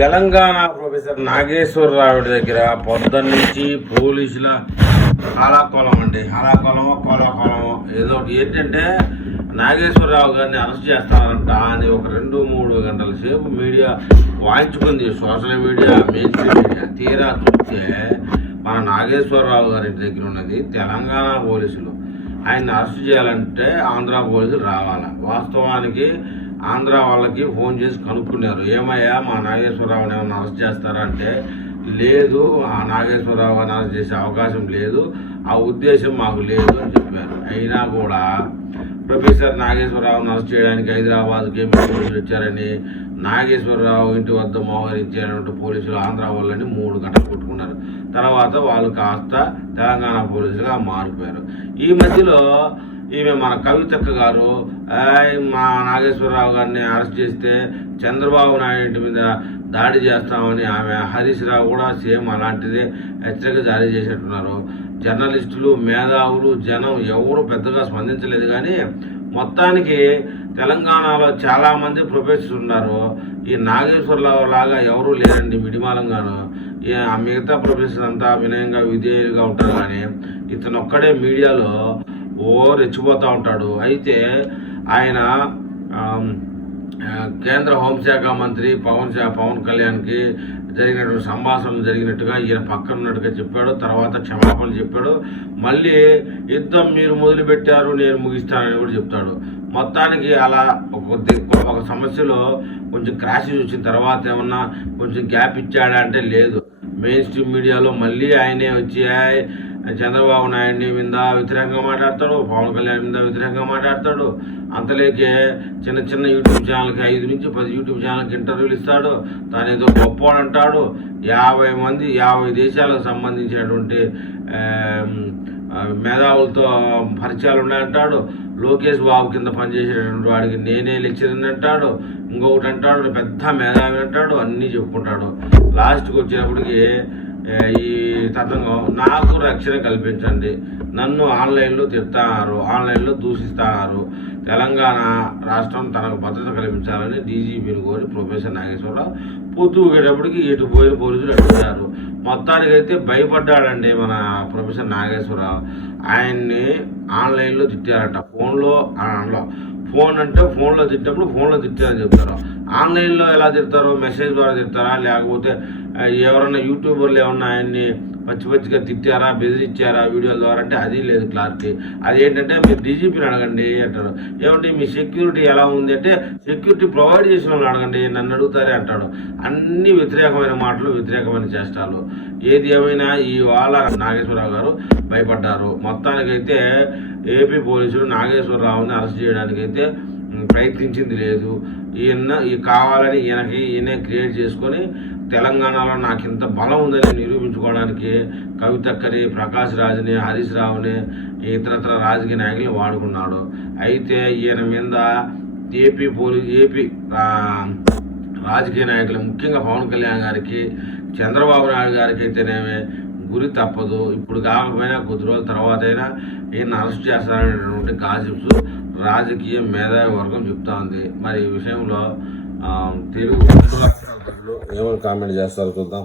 Telangana professor Nageswararao దగ్గర పొద్దున్న నుంచి పోలీసుల హలాకొలం అండి, హలాకొలమో ఏదో ఏంటంటే నాగేశ్వరరావు గారిని అరెస్ట్ చేస్తారంట అని ఒక 2-3 గంటల సేపు మీడియా వాయించుకుంది, social media, mainstream media. తీరా చూస్తే మన నాగేశ్వరరావు గారి దగ్గర ఉన్నది తెలంగాణ పోలీసులు. ఆయన్ని అరెస్ట్ చేయాలంటే ఆంధ్ర పోలీసులు రావాలి. వాస్తవానికి ఆంధ్ర వాళ్ళకి ఫోన్ చేసి కనుక్కున్నారు, ఏమయ్యా మా నాగేశ్వరరావుని ఏమన్నా అరెస్ట్ చేస్తారంటే లేదు, ఆ నాగేశ్వరరావు గారిని అరెస్ట్ చేసే అవకాశం లేదు, ఆ ఉద్దేశం మాకు లేదు అని చెప్పారు. అయినా కూడా ప్రొఫెసర్ నాగేశ్వరరావుని అరెస్ట్ చేయడానికి హైదరాబాద్కి పోలీసులు వచ్చారని, నాగేశ్వరరావు ఇంటి వద్ద మోహరించారంటూ పోలీసులు ఆంధ్ర వాళ్ళని 3 గంటలు కొట్టుకున్నారు. తర్వాత వాళ్ళు కాస్త తెలంగాణ పోలీసులుగా మారిపోయారు. ఈ మధ్యలో ఈమె మన కవితక్క గారు మా నాగేశ్వరరావు గారిని అరెస్ట్ చేస్తే చంద్రబాబు నాయుడు మీద దాడి చేస్తామని ఆమె, హరీష్ రావు కూడా సేమ్ అలాంటిదే హెచ్చరిక జారీ చేసేట్టున్నారు. జర్నలిస్టులు, మేధావులు, జనం ఎవరు పెద్దగా స్పందించలేదు. కానీ మొత్తానికి తెలంగాణలో చాలామంది ప్రొఫెసర్స్ ఉన్నారు. ఈ నాగేశ్వరరావు లాగా ఎవరూ లేరండి మిడిమాలంగాను. మిగతా ప్రొఫెసర్స్ అంతా వినయంగా విధేయులుగా ఉంటారు, కానీ ఇతను ఒక్కడే మీడియాలో రెచ్చిపోతూ ఉంటాడు. అయితే ఆయన కేంద్ర హోంశాఖ మంత్రి పవన్ కళ్యాణ్కి జరిగినటువంటి సంభాషణలు జరిగినట్టుగా ఈయన పక్కన ఉన్నట్టుగా చెప్పాడు. తర్వాత క్షమాపణలు చెప్పాడు. మళ్ళీ యుద్ధం మీరు మొదలుపెట్టారు, నేను ముగిస్తానని కూడా చెప్తాడు. మొత్తానికి అలా ఒక సమస్యలో కొంచెం క్రాషెస్ వచ్చిన తర్వాత ఏమన్నా కొంచెం గ్యాప్ ఇచ్చాడా అంటే లేదు. మెయిన్ స్ట్రీమ్ మీడియాలో మళ్ళీ ఆయనే వచ్చి చంద్రబాబు నాయుడిని మీద వ్యతిరేకంగా మాట్లాడతాడు, పవన్ కళ్యాణ్ మీద వ్యతిరేకంగా మాట్లాడతాడు. అంతలేకే చిన్న యూట్యూబ్ ఛానల్కి 5 నుంచి 10 యూట్యూబ్ ఛానల్కి ఇంటర్వ్యూలు ఇస్తాడు. తాను ఏదో గొప్పవాడు అంటాడు. 50 దేశాలకు సంబంధించినటువంటి మేధావులతో పరిచయాలు ఉన్నాయంటాడు. లోకేష్ బాబు కింద పనిచేసేటటువంటి వాడికి నేనే లెక్చరర్ అంటాడు. ఇంకొకటి అంటాడు, పెద్ద మేధావి అంటాడు. అన్నీ చెప్పుకుంటాడు. లాస్ట్కి వచ్చేటప్పటికి ఈ తతంగం, నాకు రక్షణ కల్పించండి, నన్ను ఆన్లైన్లో తిడతారు, ఆన్లైన్లో దూషిస్తారు, తెలంగాణ రాష్ట్రం తనకు భద్రత కల్పించాలని డీజీపీని కోరి ప్రొఫెసర్ నాగేశ్వరరావు పొద్దుగేటప్పటికి ఇటు పోయిన పోలీసులు అడిగారు. మొత్తానికైతే భయపడ్డాడండి మన ప్రొఫెసర్ నాగేశ్వరరావు. ఆయన్ని ఆన్లైన్లో తిట్టారట, ఫోన్ అంటే ఫోన్లో తిట్టినప్పుడు ఫోన్లో తిట్టారని చెప్తారు. ఆన్లైన్లో ఎలా తిడతారు? మెసేజ్ ద్వారా తిడతారా, లేకపోతే ఎవరన్నా యూట్యూబర్లు ఏమన్నా ఆయన్ని పచ్చిగా తిట్టారా, బెదిరించారా వీడియోల ద్వారా అంటే అది లేదు క్లారిటీ. అదేంటంటే మీరు డీజీపీని అడగండి అంటారు. ఏమంటే మీ సెక్యూరిటీ ఎలా ఉంది అంటే సెక్యూరిటీ ప్రొవైడ్ చేసిన వాళ్ళని అడగండి, నన్ను అడుగుతారే అంటాడు. అన్ని వ్యతిరేకమైన మాటలు, వ్యతిరేకమైన చేష్టాలు. ఏది ఏమైనా ఇవాళ నాగేశ్వరరావు గారు భయపడ్డారు. మొత్తానికైతే ఏపీ పోలీసులు నాగేశ్వరరావుని అరెస్ట్ చేయడానికైతే ప్రయత్నించింది లేదు. కావాలని ఈయనే క్రియేట్ చేసుకొని తెలంగాణలో నాకు ఇంత బలం ఉందని నిరూపించుకోవడానికి కవితక్కని, ప్రకాష్ రాజ్ని, హరీష్ రావుని, ఇతరత్ర రాజకీయ నాయకులు వాడుకున్నాడు. అయితే ఈయన మీద ఏపీ రాజకీయ నాయకులు, ముఖ్యంగా పవన్ కళ్యాణ్ గారికి, చంద్రబాబు నాయుడు గారికి అయితేనేమే గురి తప్పదు. ఇప్పుడు కాకపోయినా కొద్ది రోజుల తర్వాత అయినా ఈయన అరెస్ట్ చేస్తారనేటువంటి గాసిప్స్ రాజకీయ మేధావి వర్గం చెప్తా ఉంది. మరి ఈ విషయంలో తెలుగు ఏమని కామెంట్ చేస్తారో చూద్దాం.